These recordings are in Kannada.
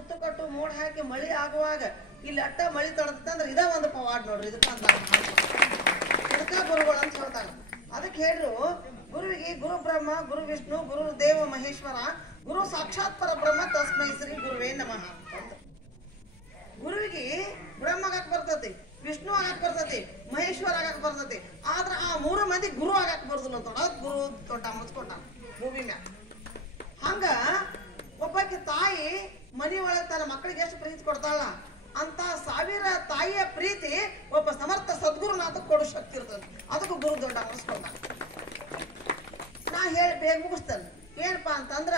ಸುತ್ತು ಕಟ್ಟು ಮೋಡ್ ಹಾಕಿ ಮಳಿ ಆಗುವಾಗ ಇಲ್ಲಿ ಅಟ್ಟ ಮಳಿ ತಡತಂದ್ರೆ ಇದ ಒಂದು ಪವಾಡ್ ನೋಡ್ರಿ. ಇದಕ್ಕ ಗುರುಗಳು ಅಂತ ಹೇಳ್ತಾರ. ಅದಕ್ಕೆ ಹೇಳ್ರು ಗುರುವಿಗೆ ಗುರು ಬ್ರಹ್ಮ, ಗುರು ವಿಷ್ಣು, ಗುರು ದೇವ ಮಹೇಶ್ವರ, ಗುರು ಸಾಕ್ಷಾತ್ ಪರಬ್ರಹ್ಮ ತಸ್ಮೈ ಶ್ರೀ ಗುರುವೇ ನಮಃ. ಗುರುವಿಗೆ ಬ್ರಹ್ಮ ಆಗಕ್ ಬರ್ತತಿ, ವಿಷ್ಣು ಆಗಕ್ ಬರ್ತತಿ, ಮಹೇಶ್ವರ ಆಗಕ್ ಬರ್ತತಿ. ಆದ್ರ ಆ 3 ಮಂದಿ ಗುರು ಆಗಕ್ ಬರ್ದಿಲ್ಲ ಅಂತ ಗುರು ದೊಡ್ಡ ಮುಚ್ಕೊಂಡ ಭೂಮಿ ಮ್ಯಾಗ. ಹಂಗ ಒಬ್ಬಾಕಿ ತಾಯಿ ಮನಿ ಒಳಗೆ ತನ್ನ ಮಕ್ಕಳಿಗೆ ಎಷ್ಟು ಪ್ರೀತಿ ಕೊಡ್ತಾಳ ಅಂತ 1000 ತಾಯಿಯ ಪ್ರೀತಿ ಒಬ್ಬ ಸಮರ್ಥ ಸದ್ಗುರುನಾಥ ಕೊಡೋ ಶಕ್ತಿ ಇರ್ತದೆ. ಅದಕ್ಕೂ ಗುರು ದೊಡ್ಡ ಮುಗಿಸ್ಕೊಂಡ. ನಾ ಹೇಳಿ ಬೇಗ ಮುಗಿಸ್ತೇನೆ. ಏನಪ್ಪಾ ಅಂತಂದ್ರ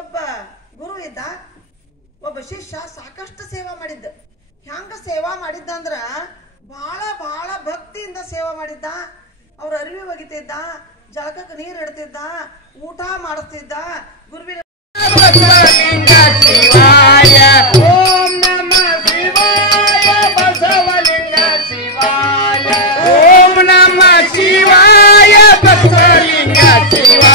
ಒಬ್ಬ ಗುರು ಇದ್ದ, ಒಬ್ಬ ಶಿಷ್ಯ ಸಾಕಷ್ಟು ಸೇವಾ ಮಾಡಿದ್ದ. ಹೆಂಗ ಸೇವಾ ಮಾಡಿದ್ದ ಅಂದ್ರ ಬಹಳ ಬಹಳ ಭಕ್ತಿಯಿಂದ ಸೇವಾ ಮಾಡಿದ್ದ. ಅವ್ರ ಅರಿವಿ ಒಗಿತಿದ್ದ, ಜಳಕಕ್ಕೆ ನೀರು ಇಡ್ತಿದ್ದ, ಊಟ ಮಾಡಿಸ್ತಿದ್ದ. ಗುರುವಿನ ಶಿವಾಯ ಓಂ ನಮಃ ಶಿವಾಯ ಬಸವಲಿಂಗ ಶಿವಾಯ ಓಂ ನಮಃ ಶಿವಾಯ ಬಸವಲಿಂಗ ಶಿವಾಯ